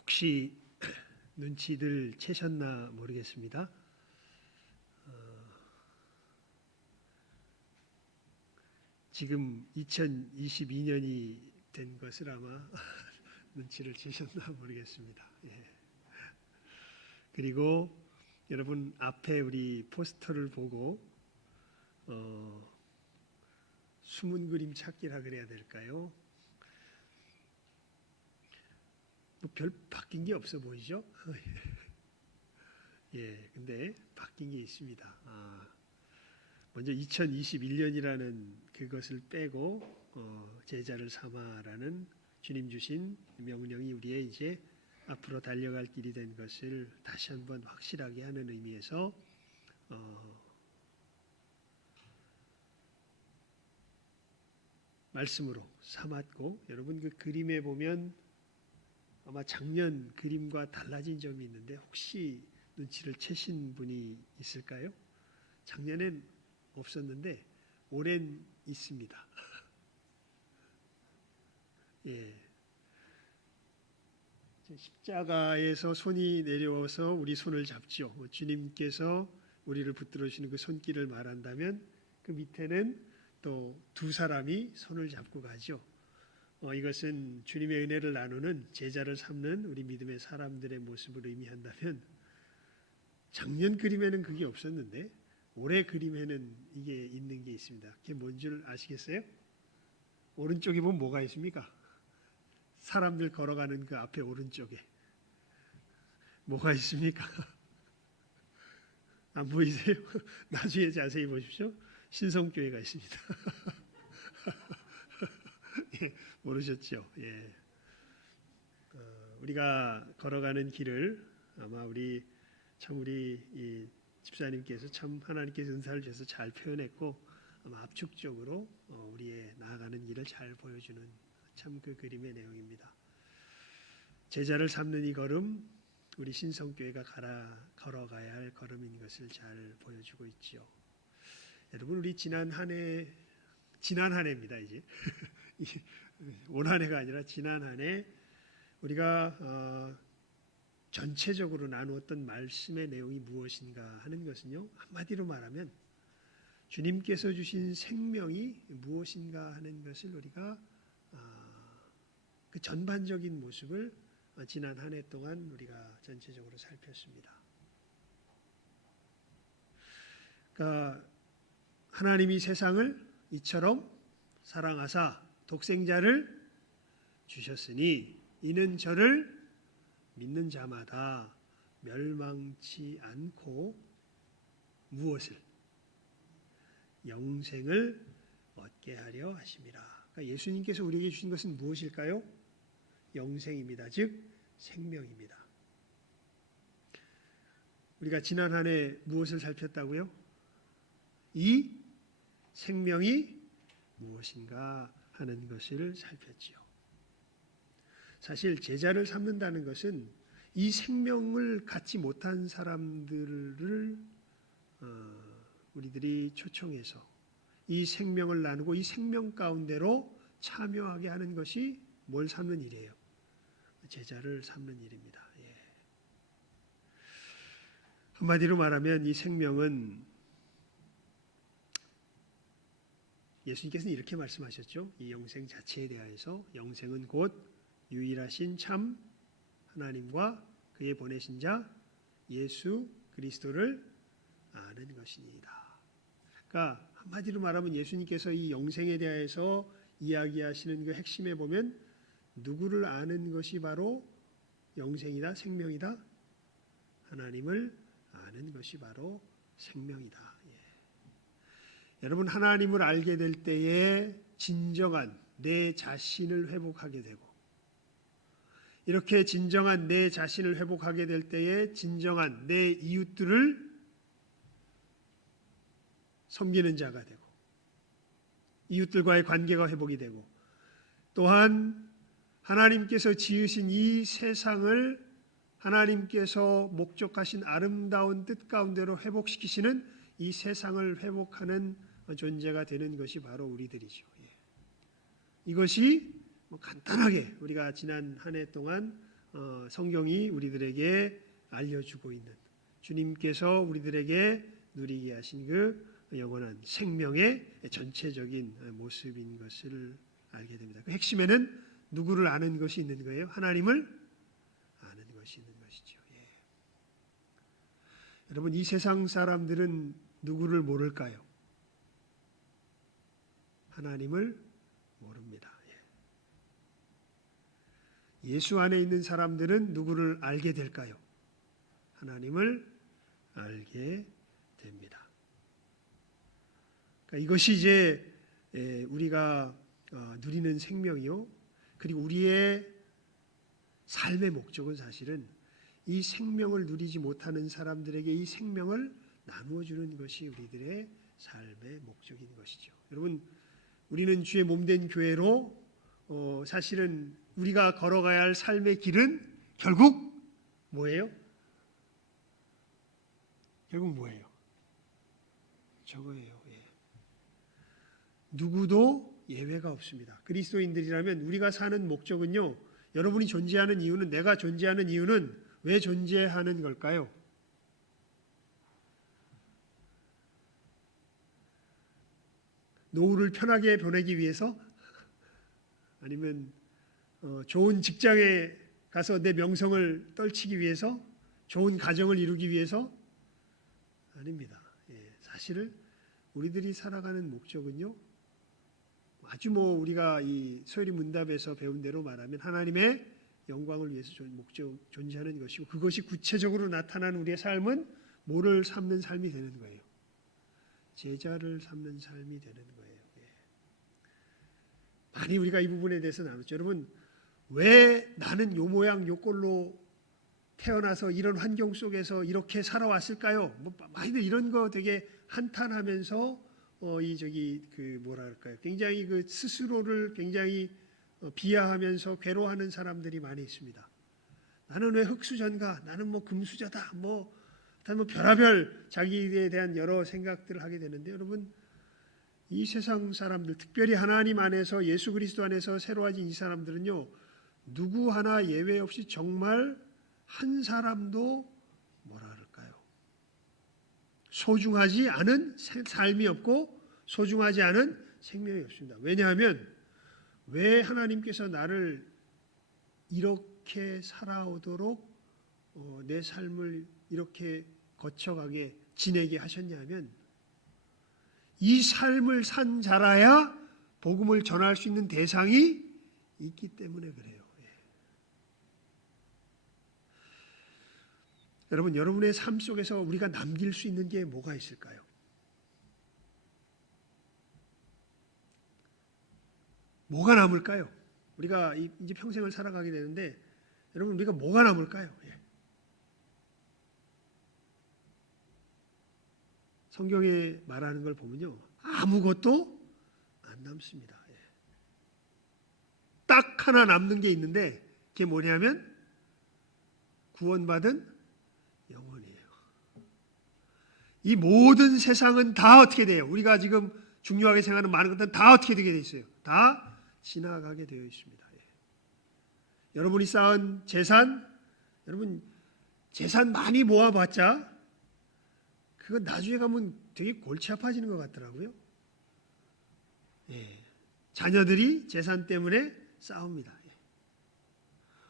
혹시 눈치들 채셨나 모르겠습니다. 지금 2022년이 된 것을 아마 눈치를 채셨나 모르겠습니다. 예. 그리고 여러분 앞에 우리 포스터를 보고 숨은 그림 찾기라 그래야 될까요? 뭐 별 바뀐 게 없어 보이죠? 예, 근데 바뀐 게 있습니다. 먼저 2021년이라는 그것을 빼고 제자를 삼아라는 주님 주신 명령이 우리의 이제 앞으로 달려갈 길이 된 것을 다시 한번 확실하게 하는 의미에서 말씀으로 삼았고, 여러분 그 그림에 보면 아마 작년 그림과 달라진 점이 있는데 혹시 눈치를 채신 분이 있을까요? 작년엔 없었는데 올해는 있습니다. 예. 십자가에서 손이 내려와서 우리 손을 잡죠. 주님께서 우리를 붙들어 주시는 그 손길을 말한다면 그 밑에는 또 두 사람이 손을 잡고 가죠. 이것은 주님의 은혜를 나누는 제자를 삼는 우리 믿음의 사람들의 모습을 의미한다면, 작년 그림에는 그게 없었는데 올해 그림에는 이게 있는 게 있습니다. 그게 뭔 줄 아시겠어요? 오른쪽에 보면 뭐가 있습니까? 사람들 걸어가는 그 앞에 오른쪽에 뭐가 있습니까? 안 보이세요? 나중에 자세히 보십시오. 신성교회가 있습니다. 예, 모르셨죠? 예. 우리가 걸어가는 길을 아마 우리 이 집사님께서 참 하나님께서 은사를 주셔서 잘 표현했고, 아마 압축적으로 우리의 나아가는 길을 잘 보여주는 참 그 그림의 내용입니다. 제자를 삼는 이 걸음, 우리 신성교회가 걸어가야 할 걸음인 것을 잘 보여주고 있지요. 여러분, 우리 지난 한 해입니다. 이제 올 한 해가 아니라 지난 한 해 우리가 전체적으로 나누었던 말씀의 내용이 무엇인가 하는 것은요, 한마디로 말하면 주님께서 주신 생명이 무엇인가 하는 것을 우리가 그 전반적인 모습을 지난 한 해 동안 우리가 전체적으로 살폈습니다. 그러니까 하나님이 세상을 이처럼 사랑하사 독생자를 주셨으니 이는 저를 믿는 자마다 멸망치 않고 무엇을? 영생을 얻게 하려 하심이라. 그러니까 예수님께서 우리에게 주신 것은 무엇일까요? 영생입니다. 즉 생명입니다. 우리가 지난 한 해 무엇을 살폈다고요? 이 생명이 무엇인가 하는 것을 살폈지요. 사실 제자를 삼는다는 것은 이 생명을 갖지 못한 사람들을 우리들이 초청해서 이 생명을 나누고 이 생명 가운데로 참여하게 하는 것이 뭘 삼는 일이에요? 제자를 삼는 일입니다. 예. 한마디로 말하면 이 생명은, 예수님께서는 이렇게 말씀하셨죠. 이 영생 자체에 대하여서 영생은 곧 유일하신 참 하나님과 그의 보내신 자 예수 그리스도를 아는 것이니이다. 그러니까 한마디로 말하면 예수님께서 이 영생에 대해서 이야기하시는 그 핵심에 보면 누구를 아는 것이 바로 영생이다, 생명이다? 하나님을 아는 것이 바로 생명이다. 예. 여러분, 하나님을 알게 될 때에 진정한 내 자신을 회복하게 되고, 이렇게 진정한 내 자신을 회복하게 될 때에 진정한 내 이웃들을 섬기는 자가 되고, 이웃들과의 관계가 회복이 되고, 또한 하나님께서 지으신 이 세상을 하나님께서 목적하신 아름다운 뜻 가운데로 회복시키시는 이 세상을 회복하는 존재가 되는 것이 바로 우리들이죠. 이것이 간단하게 우리가 지난 한 해 동안 성경이 우리들에게 알려주고 있는 주님께서 우리들에게 누리게 하신 그 영원한 생명의 전체적인 모습인 것을 알게 됩니다. 그 핵심에는 누구를 아는 것이 있는 거예요? 하나님을 아는 것이 있는 것이죠. 예. 여러분, 이 세상 사람들은 누구를 모를까요? 하나님을 모릅니다. 예. 예수 안에 있는 사람들은 누구를 알게 될까요? 하나님을 알게 됩니다. 그러니까 이것이 이제 우리가 누리는 생명이요, 그리고 우리의 삶의 목적은 사실은 이 생명을 누리지 못하는 사람들에게 이 생명을 나누어 주는 것이 우리들의 삶의 목적인 것이죠. 여러분, 우리는 주의 몸된 교회로 사실은 우리가 걸어가야 할 삶의 길은 결국 뭐예요? 결국 뭐예요? 저거예요. 예. 누구도 예외가 없습니다. 그리스도인들이라면 우리가 사는 목적은요, 여러분이 존재하는 이유는, 내가 존재하는 이유는 왜 존재하는 걸까요? 노후를 편하게 보내기 위해서? 아니면 좋은 직장에 가서 내 명성을 떨치기 위해서? 좋은 가정을 이루기 위해서? 아닙니다. 예, 사실은 우리들이 살아가는 목적은요, 아주 우리가 이 소요리 문답에서 배운 대로 말하면 하나님의 영광을 위해서 존재하는 것이고, 그것이 구체적으로 나타나는 우리의 삶은 뭐를 삼는 삶이 되는 거예요? 제자를 삼는 삶이 되는 거예요. 예. 많이 우리가 이 부분에 대해서 나눴죠. 여러분, 왜 나는 요 모양 요 꼴로 태어나서 이런 환경 속에서 이렇게 살아왔을까요? 많이들 이런 거 되게 한탄하면서 뭐랄까요? 굉장히 그 스스로를 굉장히 비하하면서 괴로워하는 사람들이 많이 있습니다. 나는 왜 흙수저인가? 나는 금수저다. 별하별 자기에 대한 여러 생각들을 하게 되는데, 여러분, 이 세상 사람들, 특별히 하나님 안에서 예수 그리스도 안에서 새로워진 이 사람들은요, 누구 하나 예외 없이 정말 한 사람도 뭐라 그럴까요? 소중하지 않은 삶이 없고 소중하지 않은 생명이 없습니다. 왜냐하면 왜 하나님께서 나를 이렇게 살아오도록 내 삶을 이렇게 거쳐가게 지내게 하셨냐면, 이 삶을 산 자라야 복음을 전할 수 있는 대상이 있기 때문에 그래요. 여러분, 여러분의 삶 속에서 우리가 남길 수 있는 게 뭐가 있을까요? 뭐가 남을까요? 우리가 이제 평생을 살아가게 되는데, 여러분, 우리가 뭐가 남을까요? 예. 성경에 말하는 걸 보면요, 아무것도 안 남습니다. 예. 딱 하나 남는 게 있는데, 그게 뭐냐면 구원받은 영혼이에요. 이 모든 세상은 다 어떻게 돼요? 우리가 지금 중요하게 생각하는 많은 것들은 다 어떻게 되게 돼 있어요? 다 지나가게 되어 있습니다. 예. 여러분이 쌓은 재산, 여러분 재산 많이 모아봤자 그거 나중에 가면 되게 골치 아파지는 것 같더라고요. 예. 자녀들이 재산 때문에 싸웁니다. 예.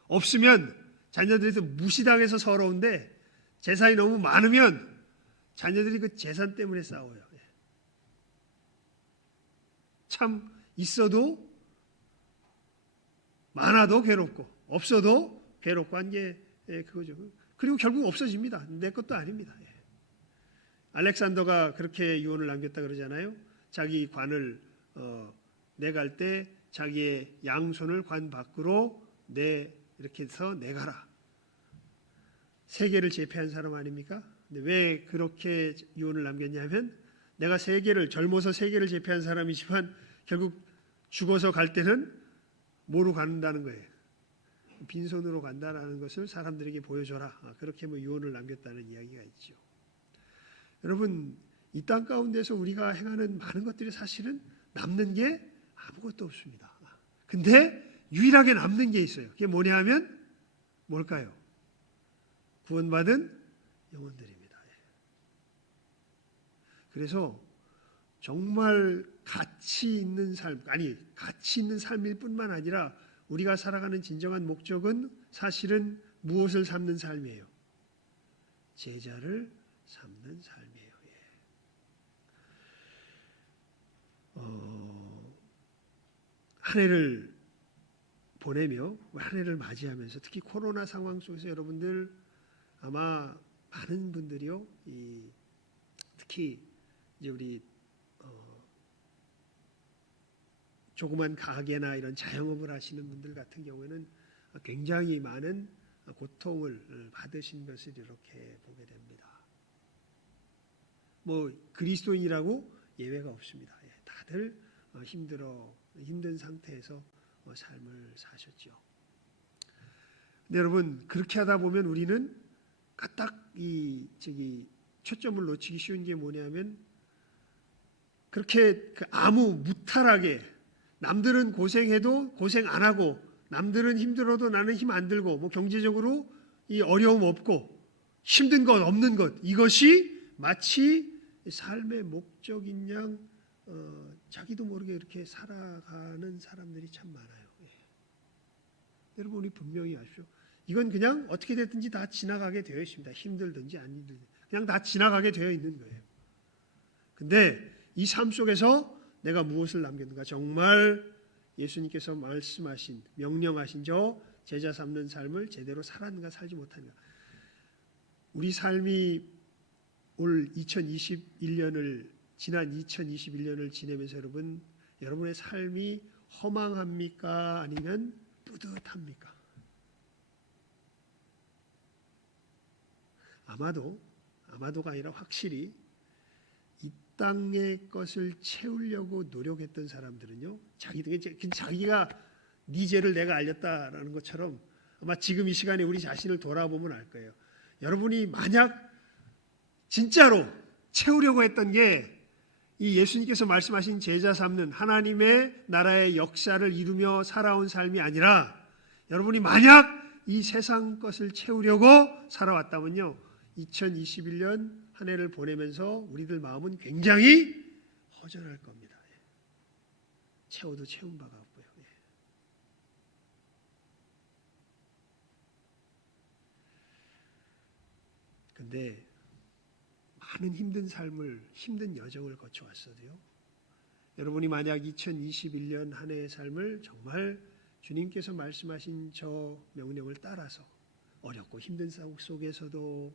없으면 자녀들에서 무시당해서 서러운데, 재산이 너무 많으면 자녀들이 그 재산 때문에 싸워요. 예. 참 있어도 많아도 괴롭고 없어도 괴롭고 한 게 그거죠. 그리고 결국 없어집니다. 내 것도 아닙니다. 예. 알렉산더가 그렇게 유언을 남겼다 그러잖아요. 자기 관을 내갈 때 자기의 양손을 관 밖으로 이렇게 해서 내가라. 세계를 제패한 사람 아닙니까? 근데 왜 그렇게 유언을 남겼냐면, 내가 젊어서 세계를 제패한 사람이지만 결국 죽어서 갈 때는 뭐로 간다는 거예요? 빈손으로 간다라는 것을 사람들에게 보여줘라. 그렇게 유언을 남겼다는 이야기가 있죠. 여러분, 이 땅 가운데서 우리가 행하는 많은 것들이 사실은 남는 게 아무것도 없습니다. 근데 유일하게 남는 게 있어요. 그게 뭐냐 하면 뭘까요? 구원받은 영혼들입니다. 그래서 정말 가치 있는 삶일 뿐만 아니라 우리가 살아가는 진정한 목적은 사실은 무엇을 삶는 삶이에요? 제자를 삶는 삶이에요. 한 해를 보내며 한 해를 맞이하면서 특히 코로나 상황 속에서 여러분들 아마 많은 분들이요, 특히 이제 우리 조그만 가게나 이런 자영업을 하시는 분들 같은 경우에는 굉장히 많은 고통을 받으신 것을 이렇게 보게 됩니다. 뭐 그리스도인이라고 예외가 없습니다. 다들 힘든 상태에서 삶을 사셨죠. 근데 여러분 그렇게 하다 보면 우리는 까딱 초점을 놓치기 쉬운 게 뭐냐면 그렇게 아무 무탈하게 남들은 고생해도 고생 안 하고 남들은 힘들어도 나는 힘 안 들고 뭐 경제적으로 이 어려움 없고 힘든 것 없는 것 이것이 마치 삶의 목적인 양 자기도 모르게 이렇게 살아가는 사람들이 참 많아요. 여러분 우리 분명히 아십시오. 이건 그냥 어떻게 됐든지 다 지나가게 되어 있습니다. 힘들든지 안 힘들든지 그냥 다 지나가게 되어 있는 거예요. 근데 이 삶 속에서 내가 무엇을 남겼는가? 정말 예수님께서 말씀하신 명령하신 저 제자 삼는 삶을 제대로 살았는가 살지 못하는가? 우리 삶이 올 2021년을 지난 2021년을 지내면서 여러분의 삶이 허망합니까? 아니면 뿌듯합니까? 아마도가 아니라 확실히 이 땅의 것을 채우려고 노력했던 사람들은요, 자기가 네 죄를 내가 알렸다라는 것처럼 아마 지금 이 시간에 우리 자신을 돌아보면 알 거예요. 여러분이 만약 진짜로 채우려고 했던 게 이 예수님께서 말씀하신 제자 삼는 하나님의 나라의 역사를 이루며 살아온 삶이 아니라 여러분이 만약 이 세상 것을 채우려고 살아왔다면요, 2021년 한 해를 보내면서 우리들 마음은 굉장히 허전할 겁니다. 채워도 채운 바가 없고요. 근데 많은 힘든 여정을 거쳐왔어도요, 여러분이 만약 2021년 한 해의 삶을 정말 주님께서 말씀하신 저 명령을 따라서 어렵고 힘든 싸움 속에서도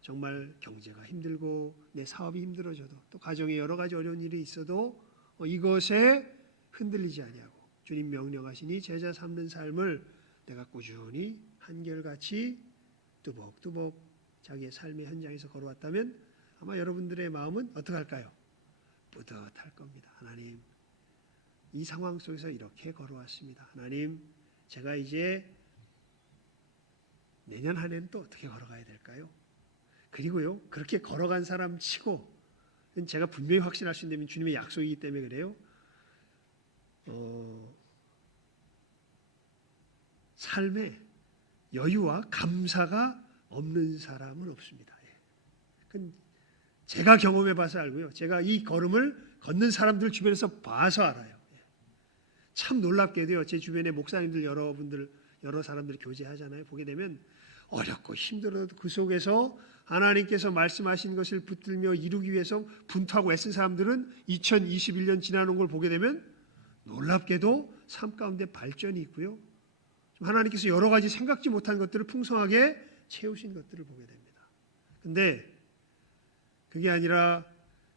정말 경제가 힘들고 내 사업이 힘들어져도 또 가정에 여러 가지 어려운 일이 있어도 이것에 흔들리지 아니하고 주님 명령하시니 제자 삼는 삶을 내가 꾸준히 한결같이 뚜벅뚜벅 자기의 삶의 현장에서 걸어왔다면 아마 여러분들의 마음은 어떻게 할까요? 뿌듯할 겁니다. 하나님, 이 상황 속에서 이렇게 걸어왔습니다. 하나님, 제가 이제 내년 한 해는 또 어떻게 걸어가야 될까요? 그리고요, 그렇게 걸어간 사람 치고 제가 분명히 확신할 수 있는 주님의 약속이기 때문에 그래요. 삶에 여유와 감사가 없는 사람은 없습니다. 제가 경험해 봐서 알고요. 제가 이 걸음을 걷는 사람들 주변에서 봐서 알아요. 참 놀랍게도요. 제 주변에 목사님들 여러 사람들 교제하잖아요. 보게 되면 어렵고 힘들어도 그 속에서 하나님께서 말씀하신 것을 붙들며 이루기 위해서 분투하고 애쓴 사람들은 2021년 지나는 걸 보게 되면 놀랍게도 삶 가운데 발전이 있고요. 하나님께서 여러 가지 생각지 못한 것들을 풍성하게 채우신 것들을 보게 됩니다. 근데 그게 아니라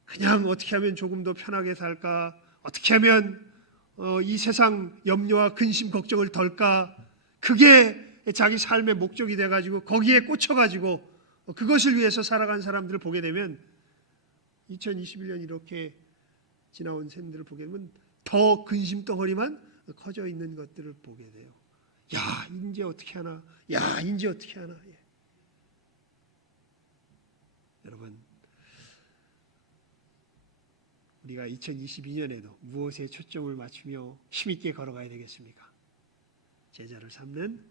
그냥 어떻게 하면 조금 더 편하게 살까? 어떻게 하면 이 세상 염려와 근심 걱정을 덜까? 그게 자기 삶의 목적이 돼가지고 거기에 꽂혀가지고 그것을 위해서 살아간 사람들을 보게 되면 2021년 이렇게 지나온 셈들을 보게 되면 더 근심 덩어리만 커져 있는 것들을 보게 돼요. 야, 이제 어떻게 하나? 야, 이제 어떻게 하나? 여러분, 우리가 2022년에도 무엇에 초점을 맞추며 힘있게 걸어가야 되겠습니까? 제자를 삼는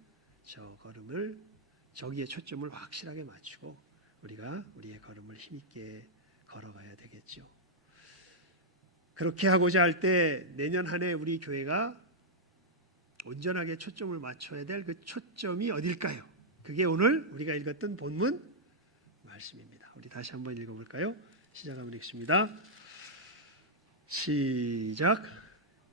저 걸음을 저기에 초점을 확실하게 맞추고 우리가 우리의 걸음을 힘있게 걸어가야 되겠죠. 그렇게 하고자 할 때 내년 한 해 우리 교회가 온전하게 초점을 맞춰야 될 그 초점이 어딜까요? 그게 오늘 우리가 읽었던 본문 말씀입니다. 우리 다시 한번 읽어볼까요? 시작하면 읽습니다. 시작.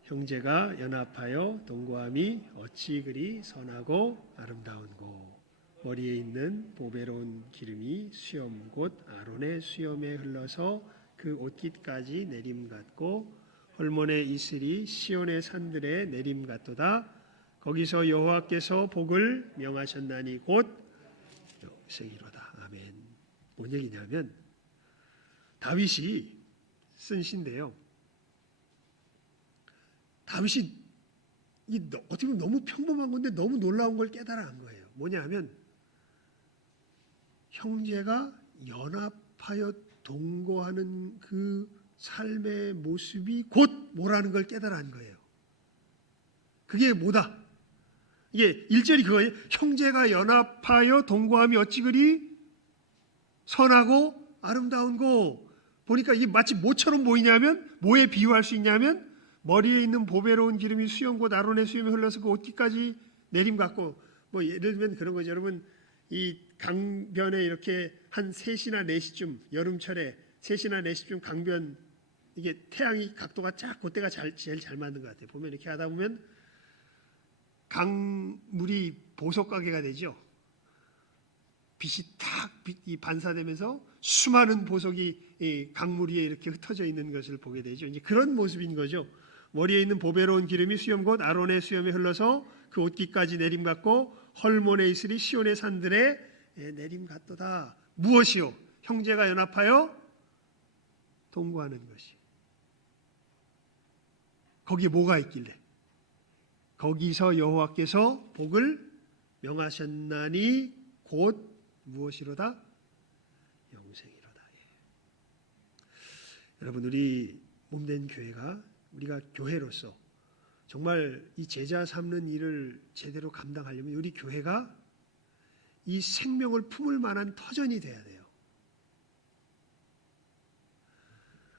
형제가 연합하여 동거함이 어찌 그리 선하고 아름다운고 머리에 있는 보배로운 기름이 수염 곧 아론의 수염에 흘러서 그 옷깃까지 내림 같고 헐몬의 이슬이 시온의 산들에 내림 같도다. 거기서 여호와께서 복을 명하셨나니 곧 영생이로다. 아멘. 뭔 얘기냐면 다윗이 쓴 시인데요. 다윗이 어떻게 보면 너무 평범한 건데 너무 놀라운 걸 깨달아간 거예요. 뭐냐 하면 형제가 연합하여 동거하는 그 삶의 모습이 곧 뭐라는 걸 깨달아간 거예요. 그게 뭐다? 이게 1절이 그거예요. 형제가 연합하여 동거함이 어찌 그리 선하고 아름다운고. 보니까 이게 마치 뭐처럼 보이냐면 뭐에 비유할 수 있냐면 머리에 있는 보배로운 기름이 수염 곧 아론의 수염에 흘러서 그 옷깃까지 내림 같고. 뭐 예를 들면 그런 거죠. 여러분 이 강변에 이렇게 한 3시나 4시쯤 여름철에 3시나 4시쯤 강변 이게 태양이 각도가 쫙 그때가 제일 잘 맞는 것 같아요. 보면 이렇게 하다 보면 강물이 보석가게가 되죠. 빛이 탁 반사되면서 수많은 보석이 이 강물 위에 이렇게 흩어져 있는 것을 보게 되죠. 이제 그런 모습인 거죠. 머리에 있는 보배로운 기름이 수염 곧 아론의 수염에 흘러서 그 옷깃까지 내림 같고 헐몬의 이슬이 시온의 산들에 내림 같도다. 무엇이요? 형제가 연합하여 동거하는 것이. 거기에 뭐가 있길래? 거기서 여호와께서 복을 명하셨나니 곧 무엇이로다? 영생이로다. 여러분 우리 몸된 교회가 우리가 교회로서 정말 이 제자 삼는 일을 제대로 감당하려면 우리 교회가 이 생명을 품을 만한 터전이 돼야 돼요.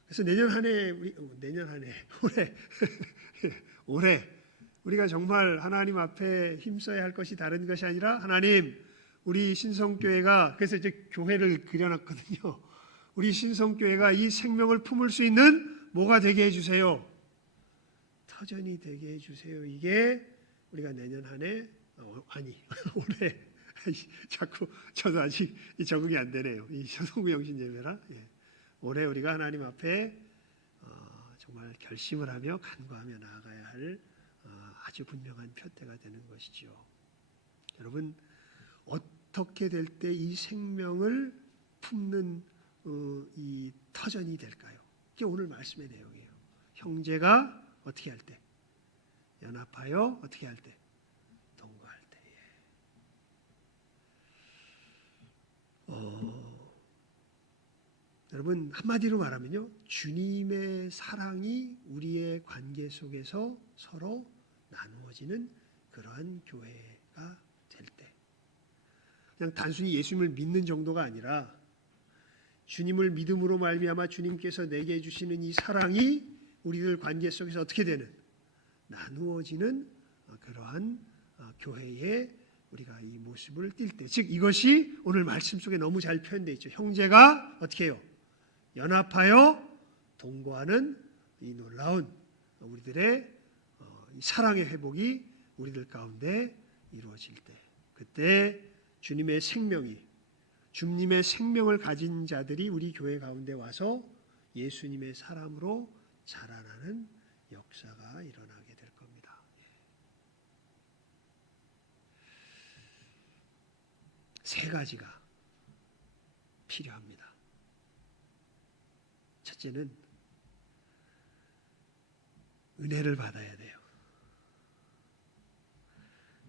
그래서 내년 한 해 올해 우리가 정말 하나님 앞에 힘써야 할 것이 다른 것이 아니라 하나님 우리 신성교회가 그래서 이제 교회를 그려놨거든요. 우리 신성교회가 이 생명을 품을 수 있는 뭐가 되게 해주세요. 터전이 되게 해주세요. 이게 우리가 내년 한 해 올해 자꾸 저도 아직 적응이 안 되네요. 이 소동구 영신 예배라 올해 우리가 하나님 앞에 정말 결심을 하며 간구하며 나아가야 할 아주 분명한 표대가 되는 것이죠. 여러분 어떻게 될 때 이 생명을 품는 이 터전이 될까요? 이게 오늘 말씀의 내용이에요. 형제가 어떻게 할 때? 연합하여 어떻게 할 때? 동거할 때에. 여러분 한마디로 말하면요. 주님의 사랑이 우리의 관계 속에서 서로 나누어지는 그러한 교회가 될 때. 그냥 단순히 예수님을 믿는 정도가 아니라 주님을 믿음으로 말미암아 주님께서 내게 주시는 이 사랑이 우리들 관계 속에서 어떻게 되는 나누어지는 그러한 교회의 우리가 이 모습을 띌 때, 즉 이것이 오늘 말씀 속에 너무 잘 표현되어 있죠. 형제가 어떻게 해요? 연합하여 동거하는 이 놀라운 우리들의 사랑의 회복이 우리들 가운데 이루어질 때, 그때 주님의 생명을 가진 자들이 우리 교회 가운데 와서 예수님의 사람으로 자라나는 역사가 일어나게 될 겁니다. 세 가지가 필요합니다. 첫째는 은혜를 받아야 돼요.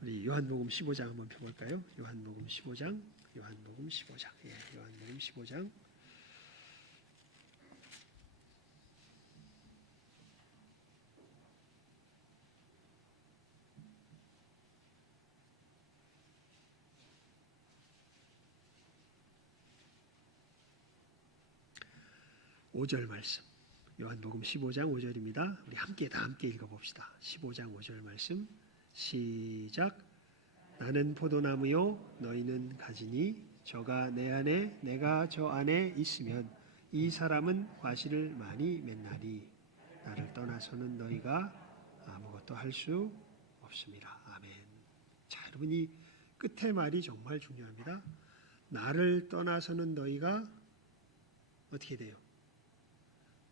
우리 요한복음 15장 한번 펴볼까요? 요한복음 15장. 요한복음 15장. 5절 말씀. 요한복음 15장 5절입니다. 우리 다 함께 읽어봅시다. 15장 5절 말씀 시작. 나는 포도나무요 너희는 가지니 저가 내 안에 내가 저 안에 있으면 이 사람은 과실을 많이 맺나니 나를 떠나서는 너희가 아무것도 할 수 없습니다. 아멘. 자, 여러분 이 끝에 말이 정말 중요합니다. 나를 떠나서는 너희가 어떻게 돼요?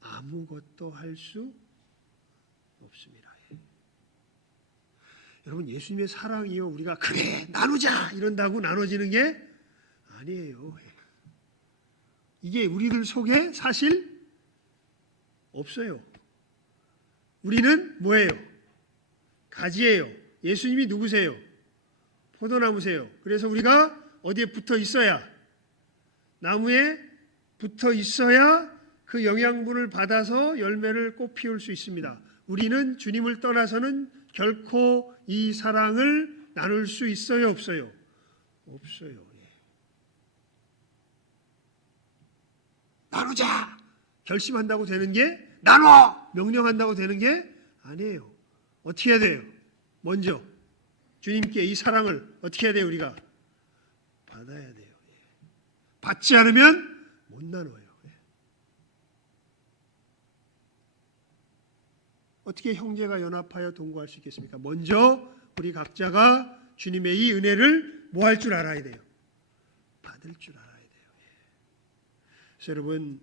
아무것도 할 수 없습니다. 여러분 예수님의 사랑이요 우리가 그래 나누자 이런다고 나눠지는 게 아니에요. 이게 우리들 속에 사실 없어요. 우리는 뭐예요? 가지예요. 예수님이 누구세요? 포도나무세요. 그래서 우리가 어디에 붙어 있어야, 나무에 붙어 있어야 그 영양분을 받아서 열매를 꽃 피울 수 있습니다. 우리는 주님을 떠나서는 결코 이 사랑을 나눌 수 있어요? 없어요? 없어요. 나누자! 결심한다고 되는 게, 나눠! 명령한다고 되는 게 아니에요. 어떻게 해야 돼요? 먼저 주님께 이 사랑을 어떻게 해야 돼요? 우리가 받아야 돼요. 받지 않으면 못 나눠요. 어떻게 형제가 연합하여 동거할 수 있겠습니까? 먼저 우리 각자가 주님의 이 은혜를 뭐 할 줄 알아야 돼요? 받을 줄 알아야 돼요. 그래서 여러분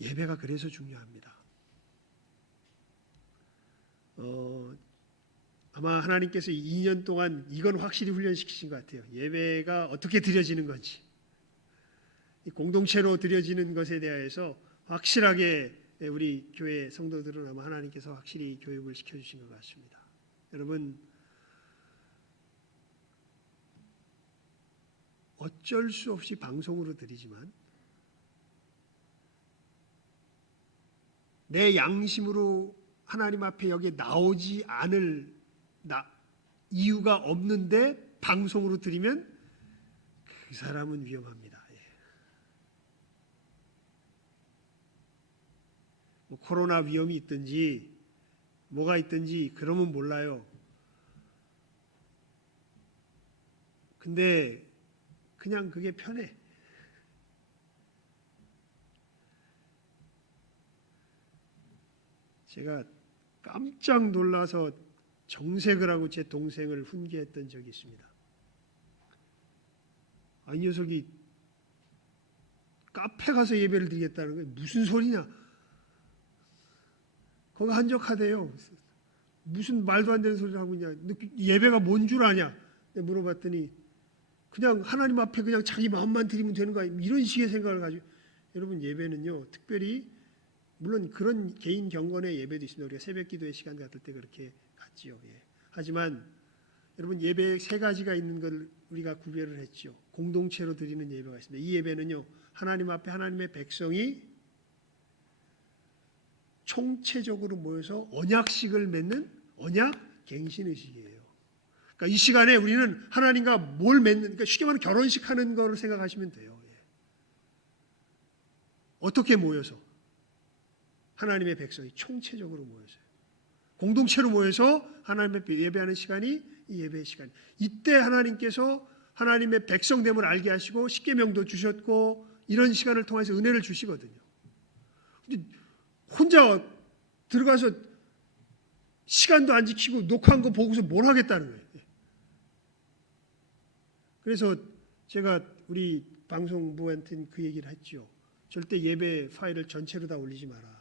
예배가 그래서 중요합니다. 아마 하나님께서 2년 동안 이건 확실히 훈련시키신 것 같아요. 예배가 어떻게 드려지는 건지, 공동체로 드려지는 것에 대해서 확실하게 우리 교회 성도들은 아마 하나님께서 확실히 교육을 시켜주신 것 같습니다. 여러분 어쩔 수 없이 방송으로 드리지만 내 양심으로 하나님 앞에 여기에 나오지 않을 이유가 없는데 방송으로 드리면 그 사람은 위험합니다. 뭐 코로나 위험이 있든지 뭐가 있든지 그러면 몰라요. 근데 그냥 그게 편해. 제가 깜짝 놀라서 정색을 하고 제 동생을 훈계했던 적이 있습니다. 이 녀석이 카페 가서 예배를 드리겠다는 게 무슨 소리냐? 거기 한적하대요. 무슨 말도 안 되는 소리를 하고 있냐? 예배가 뭔 줄 아냐? 물어봤더니 그냥 하나님 앞에 그냥 자기 마음만 드리면 되는 거야. 이런 식의 생각을 가지고. 여러분 예배는요. 특별히 물론 그런 개인 경건의 예배도 있습니다. 우리가 새벽 기도의 시간 같을 때 그렇게 갔지요. 하지만 여러분 예배 세 가지가 있는 걸 우리가 구별을 했죠. 공동체로 드리는 예배가 있습니다. 이 예배는요. 하나님 앞에 하나님의 백성이 총체적으로 모여서 언약식을 맺는 언약 갱신의식이에요. 그러니까 이 시간에 우리는 하나님과 뭘 맺는, 그러니까 쉽게 말하면 결혼식 하는 거를 생각하시면 돼요. 어떻게 모여서? 하나님의 백성이 총체적으로 모여서요. 공동체로 모여서 하나님의 예배하는 시간이 이 예배의 시간. 이때 하나님께서 하나님의 백성됨을 알게 하시고 십계명도 주셨고 이런 시간을 통해서 은혜를 주시거든요. 근데 혼자 들어가서 시간도 안 지키고 녹화한 거 보고서 뭘 하겠다는 거예요. 그래서 제가 우리 방송부한테는 그 얘기를 했죠. 절대 예배 파일을 전체로 다 올리지 마라.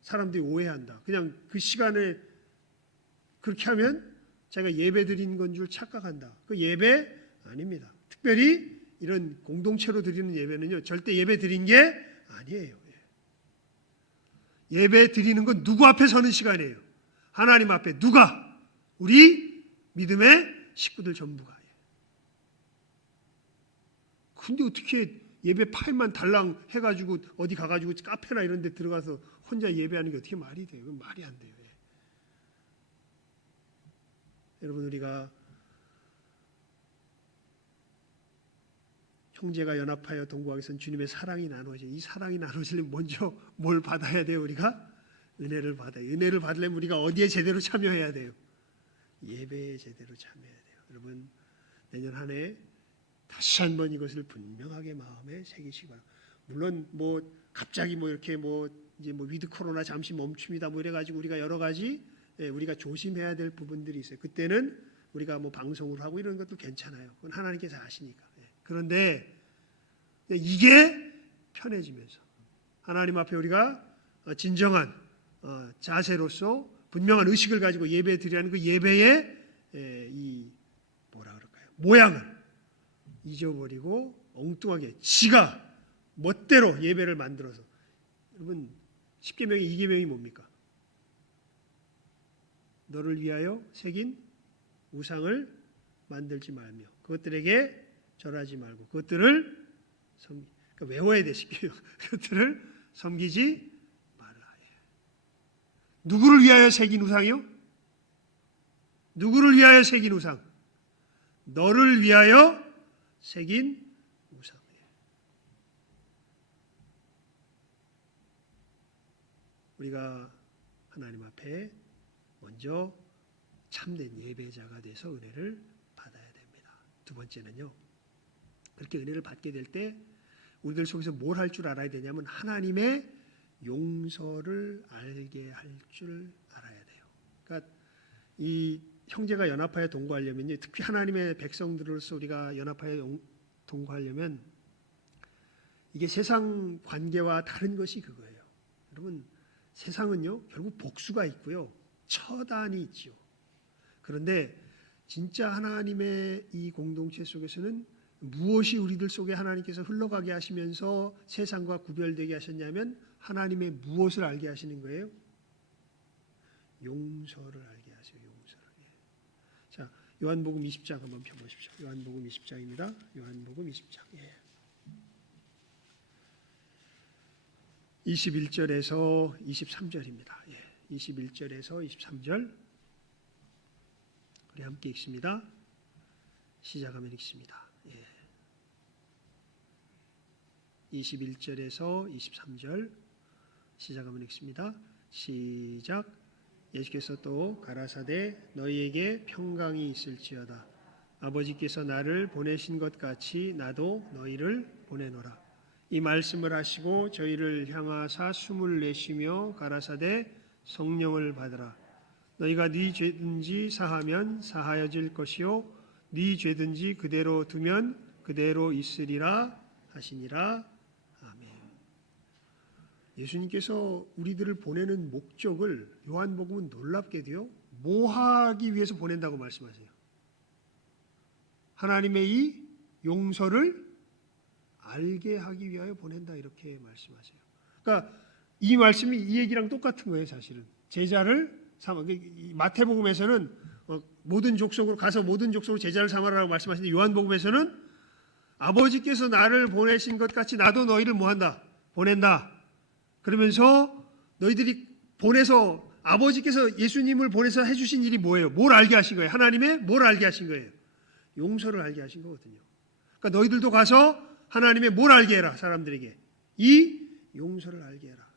사람들이 오해한다. 그냥 그 시간에 그렇게 하면 제가 예배 드린 건 줄 착각한다. 그 예배 아닙니다. 특별히 이런 공동체로 드리는 예배는요. 절대 예배 드린 게 아니에요. 예배 드리는 건 누구 앞에 서는 시간이에요. 하나님 앞에. 누가? 우리 믿음의 식구들 전부가. 근데 어떻게 예배 파일만 달랑 해가지고 어디 가가지고 카페나 이런 데 들어가서 혼자 예배하는 게 어떻게 말이 돼요? 그건 말이 안 돼요. 여러분 우리가 형제가 연합하여 동거하기 위해서는 주님의 사랑이 나누어져. 이 사랑이 나누어지려면 먼저 뭘 받아야 돼요? 우리가 은혜를 받아요. 은혜를 받으려면 우리가 어디에 제대로 참여해야 돼요? 예배에 제대로 참여해야 돼요. 여러분, 내년 한 해 다시 한번 이것을 분명하게 마음에 새기시기 바랍니다. 물론 뭐 갑자기 뭐 이렇게 뭐 이제 뭐 위드 코로나 잠시 멈춥니다. 뭐 이래가지고 우리가 여러 가지 우리가 조심해야 될 부분들이 있어요. 그때는 우리가 뭐 방송을 하고 이런 것도 괜찮아요. 그건 하나님께서 아시니까. 그런데 이게 편해지면서 하나님 앞에 우리가 진정한 자세로서 분명한 의식을 가지고 예배 드리는 그 예배의 이 뭐라 그럴까요? 모양을 잊어버리고 엉뚱하게 지가 멋대로 예배를 만들어서, 여러분 10계명의 2계명이 뭡니까? 너를 위하여 새긴 우상을 만들지 말며 그것들에게 절하지 말고 그것들을 그러니까 외워야 돼. 10계명. 그것들을 섬기지 말라. 누구를 위하여 새긴 우상이요? 누구를 위하여 새긴 우상? 너를 위하여 새긴 우상. 우리가 하나님 앞에 먼저 참된 예배자가 돼서 은혜를 받아야 됩니다. 두 번째는요, 그렇게 은혜를 받게 될 때 우리들 속에서 뭘 할 줄 알아야 되냐면 하나님의 용서를 알게 할 줄 알아야 돼요. 그러니까 이 형제가 연합하여 동거하려면요, 특히 하나님의 백성들로서 우리가 연합하여 동거하려면 이게 세상 관계와 다른 것이 그거예요. 여러분, 세상은요 결국 복수가 있고요, 처단이 있죠. 그런데 진짜 하나님의 이 공동체 속에서는 무엇이 우리들 속에 하나님께서 흘러가게 하시면서 세상과 구별되게 하셨냐면 하나님의 무엇을 알게 하시는 거예요? 용서를 알게 하세요. 용서를. 자, 요한복음 20장 한번 펴보십시오. 요한복음 20장입니다. 요한복음 20장. 21절에서 23절입니다. 21절에서 23절 우리 함께 읽습니다. 시작하면 읽습니다. 21절에서 23절 시작하면 읽습니다. 시작. 예수께서 또 가라사대 너희에게 평강이 있을지어다. 아버지께서 나를 보내신 것 같이 나도 너희를 보내노라. 이 말씀을 하시고 저희를 향하사 숨을 내쉬며 가라사대 성령을 받으라. 너희가 네 죄든지 사하면 사하여질 것이요 네 죄든지 그대로 두면 그대로 있으리라 하시니라. 아멘. 예수님께서 우리들을 보내는 목적을 요한복음은 놀랍게도요, 뭐 하기 위해서 보낸다고 말씀하세요? 하나님의 이 용서를 알게 하기 위하여 보낸다, 이렇게 말씀하세요. 그러니까 이 말씀이 이 얘기랑 똑같은 거예요. 사실은 제자를 삼아, 마태복음에서는 모든 족속으로 가서 모든 족속으로 제자를 삼아라라고 말씀하시는데 요한복음에서는 아버지께서 나를 보내신 것 같이 나도 너희를 뭐한다? 보낸다. 그러면서 너희들이 보내서 아버지께서 예수님을 보내서 해주신 일이 뭐예요? 뭘 알게 하신 거예요? 하나님의 뭘 알게 하신 거예요? 용서를 알게 하신 거거든요. 그러니까 너희들도 가서 하나님의 뭘 알게 해라. 사람들에게 이 용서를 알게 해라.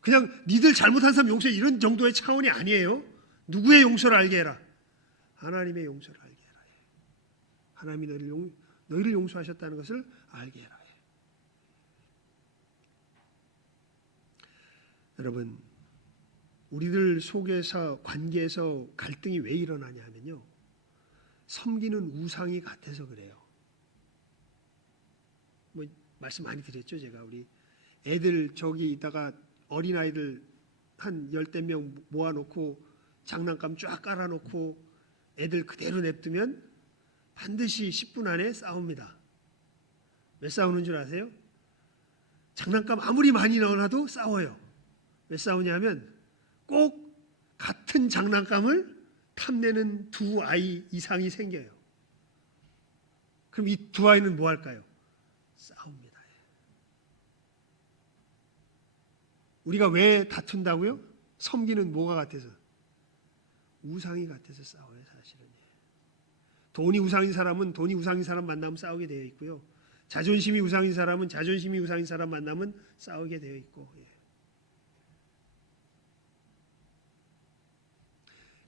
그냥 니들 잘못한 사람 용서해, 이런 정도의 차원이 아니에요. 누구의 용서를 알게 해라? 하나님의 용서를 알게 해라. 하나님이 너희를 용서하셨다는 것을 알게 해라. 여러분, 우리들 속에서 관계에서 갈등이 왜 일어나냐 하면요, 섬기는 우상이 같아서 그래요. 뭐 말씀 많이 드렸죠. 제가 우리 애들 저기 있다가 어린아이들 한 10명 모아놓고 장난감 쫙 깔아놓고 애들 그대로 냅두면 반드시 10분 안에 싸웁니다. 왜 싸우는 줄 아세요? 장난감 아무리 많이 넣어놔도 싸워요. 왜 싸우냐면 꼭 같은 장난감을 탐내는 두 아이 이상이 생겨요. 그럼 이 두 아이는 뭐 할까요? 싸웁니다. 우리가 왜 다툰다고요? 섬기는 뭐가 같아서? 우상이 같아서 싸워요, 사실은. 돈이 우상인 사람은 돈이 우상인 사람 만나면 싸우게 되어 있고요. 자존심이 우상인 사람은 자존심이 우상인 사람 만나면 싸우게 되어 있고.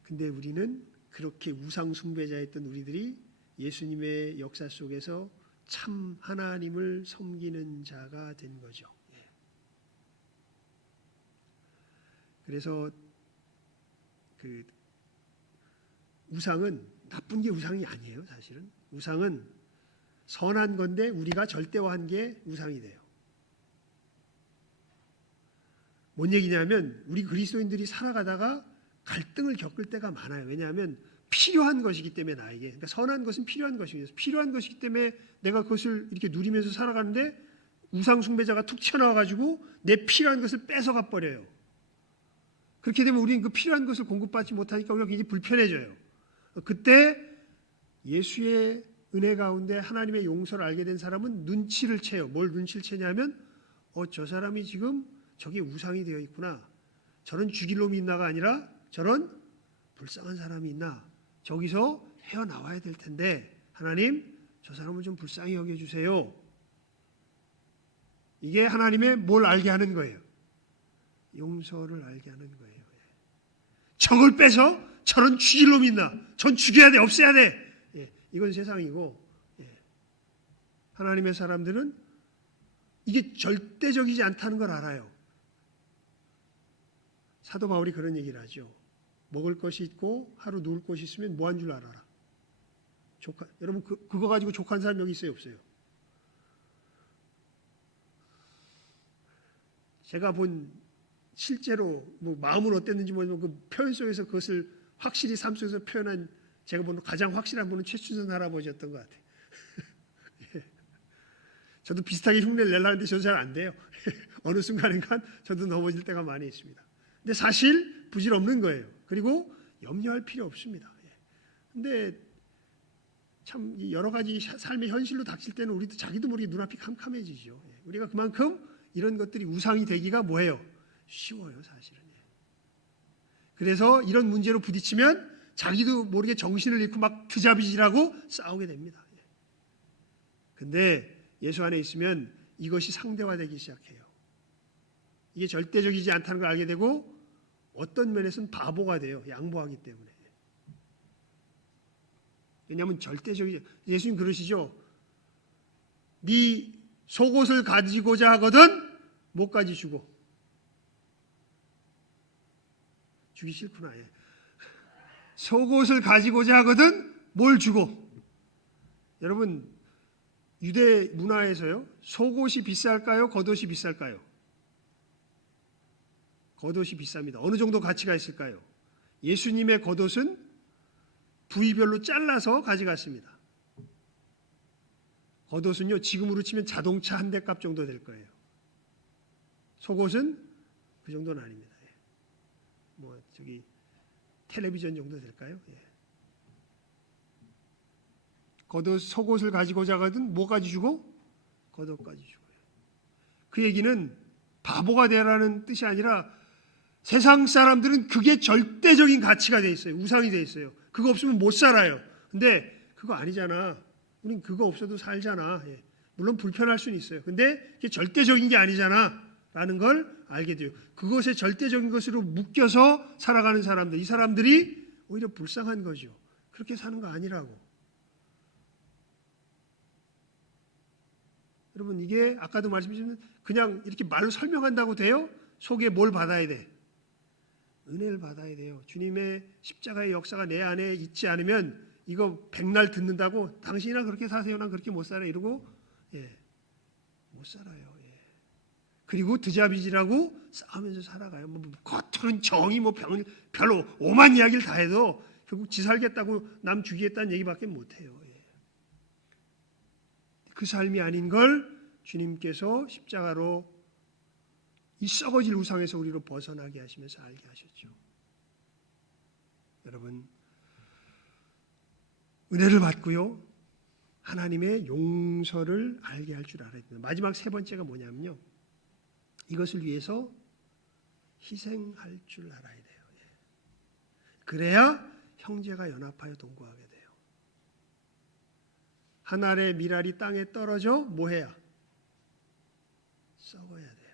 근데 우리는 그렇게 우상 숭배자였던 우리들이 예수님의 역사 속에서 참 하나님을 섬기는 자가 된 거죠. 그래서 그 우상은 나쁜 게 우상이 아니에요. 사실은 우상은 선한 건데 우리가 절대화한 게 우상이 돼요. 뭔 얘기냐면 우리 그리스도인들이 살아가다가 갈등을 겪을 때가 많아요. 왜냐하면 필요한 것이기 때문에 나에게. 그러니까 선한 것은 필요한 것이기 때문에 내가 그것을 이렇게 누리면서 살아가는데 우상 숭배자가 툭 튀어나와 가지고 내 필요한 것을 뺏어가 버려요. 그렇게 되면 우리는 그 필요한 것을 공급받지 못하니까 우리가 굉장히 불편해져요. 그때 예수의 은혜 가운데 하나님의 용서를 알게 된 사람은 눈치를 채요. 뭘 눈치를 채냐면 저 사람이 지금 저게 우상이 되어 있구나. 저런 죽일 놈이 있나가 아니라 저런 불쌍한 사람이 있나. 저기서 헤어나와야 될 텐데 하나님 저 사람을 좀 불쌍히 여겨주세요. 이게 하나님의 뭘 알게 하는 거예요. 용서를 알게 하는 거예요. 적을 빼서 저런 죽일 놈이 있나. 전 죽여야 돼. 없애야 돼. 이건 세상이고 하나님의 사람들은 이게 절대적이지 않다는 걸 알아요. 사도 바울이 그런 얘기를 하죠. 먹을 것이 있고 하루 누울 곳이 있으면 뭐한 줄 알아라. 여러분 그거 가지고 족한 사람 여기 있어요? 없어요? 제가 본 실제로 뭐 마음은 어땠는지 모르지만 그 표현 속에서 그것을 확실히 삶 속에서 표현한 제가 본 가장 확실한 분은 최춘선 할아버지였던 것 같아요. 저도 비슷하게 흉내를 내려고 하는데 저도 잘 안 돼요. 어느 순간인가 저도 넘어질 때가 많이 있습니다. 근데 사실 부질없는 거예요. 그리고 염려할 필요 없습니다. 근데 참 여러 가지 삶의 현실로 닥칠 때는 우리도 자기도 모르게 눈앞이 캄캄해지죠. 우리가 그만큼 이런 것들이 우상이 되기가 뭐예요? 쉬워요, 사실은. 그래서 이런 문제로 부딪히면 자기도 모르게 정신을 잃고 막 트자비질하고 싸우게 됩니다. 근데 예수 안에 있으면 이것이 상대화되기 시작해요. 이게 절대적이지 않다는 걸 알게 되고 어떤 면에서는 바보가 돼요. 양보하기 때문에. 왜냐하면 절대적이지. 예수님 그러시죠. 네 속옷을 가지고자 하거든 못 가지주고. 주기 싫구나. 속옷을 가지고자 하거든 뭘 주고. 여러분 유대 문화에서요. 속옷이 비쌀까요? 겉옷이 비쌀까요? 겉옷이 비쌉니다. 어느 정도 가치가 있을까요? 예수님의 겉옷은 부위별로 잘라서 가져갔습니다. 겉옷은요. 지금으로 치면 자동차 한 대 값 정도 될 거예요. 속옷은 그 정도는 아닙니다. 뭐 저기 텔레비전 정도 될까요? 겉옷 속옷을 가지고자 하거든 뭐까지 주고? 겉옷까지 주고요. 그 얘기는 바보가 되라는 뜻이 아니라 세상 사람들은 그게 절대적인 가치가 돼 있어요. 우상이 돼 있어요. 그거 없으면 못 살아요. 근데 그거 아니잖아. 우린 그거 없어도 살잖아. 물론 불편할 수는 있어요. 근데 그게 절대적인 게 아니잖아. 라는 걸 알게 돼요. 그것에 절대적인 것으로 묶여서 살아가는 사람들, 이 사람들이 오히려 불쌍한 거죠. 그렇게 사는 거 아니라고. 여러분 이게 아까도 말씀드린 그냥 이렇게 말로 설명한다고 돼요? 속에 뭘 받아야 돼? 은혜를 받아야 돼요. 주님의 십자가의 역사가 내 안에 있지 않으면 이거 백날 듣는다고 당신이나 그렇게 사세요. 난 그렇게 못 살아 이러고 못 살아요. 그리고 드자비질하고 싸우면서 살아가요. 뭐 겉으로는 정의 뭐 별로 오만 이야기를 다 해도 결국 지 살겠다고 남 죽이겠다는 얘기밖에 못해요. 그 삶이 아닌 걸 주님께서 십자가로 이 썩어질 우상에서 우리로 벗어나게 하시면서 알게 하셨죠. 여러분 은혜를 받고요. 하나님의 용서를 알게 할 줄 알아야 됩니다. 마지막 세 번째가 뭐냐면요. 이것을 위해서 희생할 줄 알아야 돼요. 그래야 형제가 연합하여 동거하게 돼요. 한 알의 밀알이 땅에 떨어져 뭐 해야? 썩어야 돼요.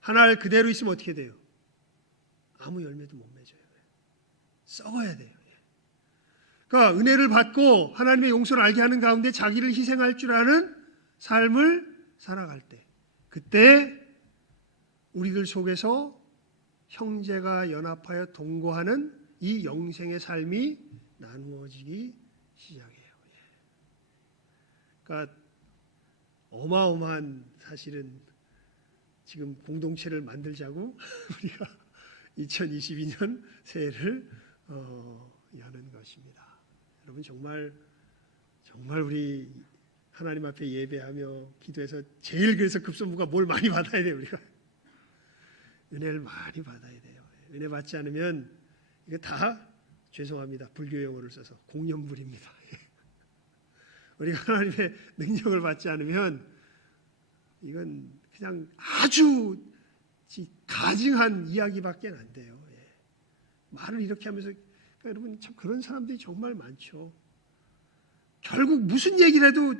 한 알 그대로 있으면 어떻게 돼요? 아무 열매도 못 맺어요. 썩어야 돼요. 그러니까 은혜를 받고 하나님의 용서를 알게 하는 가운데 자기를 희생할 줄 아는 삶을 살아갈 때, 그때 우리들 속에서 형제가 연합하여 동거하는 이 영생의 삶이 나누어지기 시작해요. 그러니까 어마어마한, 사실은 지금 공동체를 만들자고 우리가 2022년 새해를 여는 것입니다. 여러분, 정말 우리 하나님 앞에 예배하며 기도해서 제일, 그래서 급선무가 뭘 많이 받아야 돼요. 우리가 은혜를 많이 받아야 돼요. 은혜 받지 않으면 이거 다, 죄송합니다, 불교 용어를 써서 공연불입니다. 우리가 하나님의 능력을 받지 않으면 이건 그냥 아주 가증한 이야기밖에 안 돼요. 말을 이렇게 하면서, 그러니까 여러분, 참 그런 사람들이 정말 많죠. 결국 무슨 얘기를 해도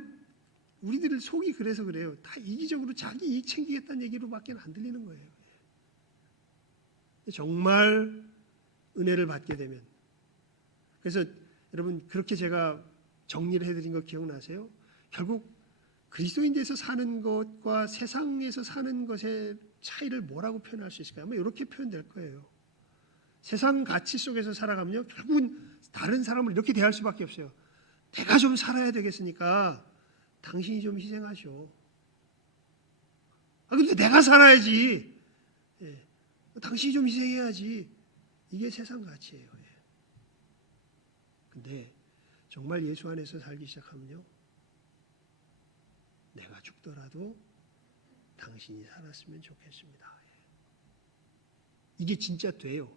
우리들 속이 그래서 그래요. 다 이기적으로 자기 이익 챙기겠다는 얘기로밖에 안 들리는 거예요. 정말 은혜를 받게 되면, 그래서 여러분, 그렇게 제가 정리를 해드린 거 기억나세요? 결국 그리스도인에서 사는 것과 세상에서 사는 것의 차이를 뭐라고 표현할 수 있을까요? 아마 이렇게 표현될 거예요. 세상 가치 속에서 살아가면요, 결국은 다른 사람을 이렇게 대할 수밖에 없어요. 내가 좀 살아야 되겠으니까 당신이 좀 희생하셔. 근데 내가 살아야지. 당신이 좀 희생해야지. 이게 세상 가치예요. 근데 정말 예수 안에서 살기 시작하면요, 내가 죽더라도 당신이 살았으면 좋겠습니다. 이게 진짜 돼요.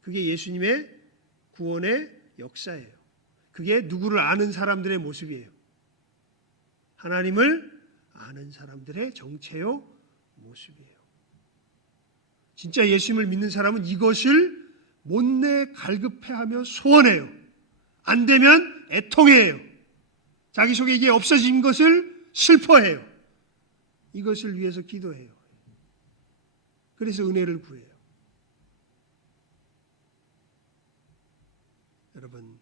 그게 예수님의 구원의 역사예요. 그게 누구를 아는 사람들의 모습이에요. 하나님을 아는 사람들의 정체요 모습이에요. 진짜 예수님을 믿는 사람은 이것을 못내 갈급해하며 소원해요. 안 되면 애통해요. 자기 속에 이게 없어진 것을 슬퍼해요. 이것을 위해서 기도해요. 그래서 은혜를 구해요. 여러분,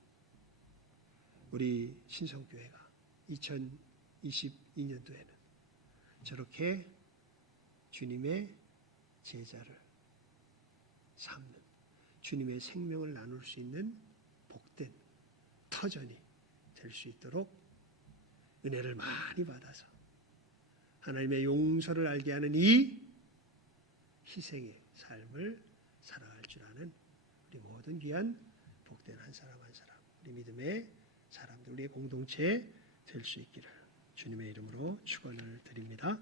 우리 신성교회가 2022년도에는 저렇게 주님의 제자를 삼는, 주님의 생명을 나눌 수 있는 복된 터전이 될 수 있도록 은혜를 많이 받아서 하나님의 용서를 알게 하는 이 희생의 삶을 살아갈 줄 아는 우리 모든 귀한 복된 한 사람 한 사람, 우리 믿음의 사람들, 우리의 공동체 될 수 있기를 주님의 이름으로 축원을 드립니다.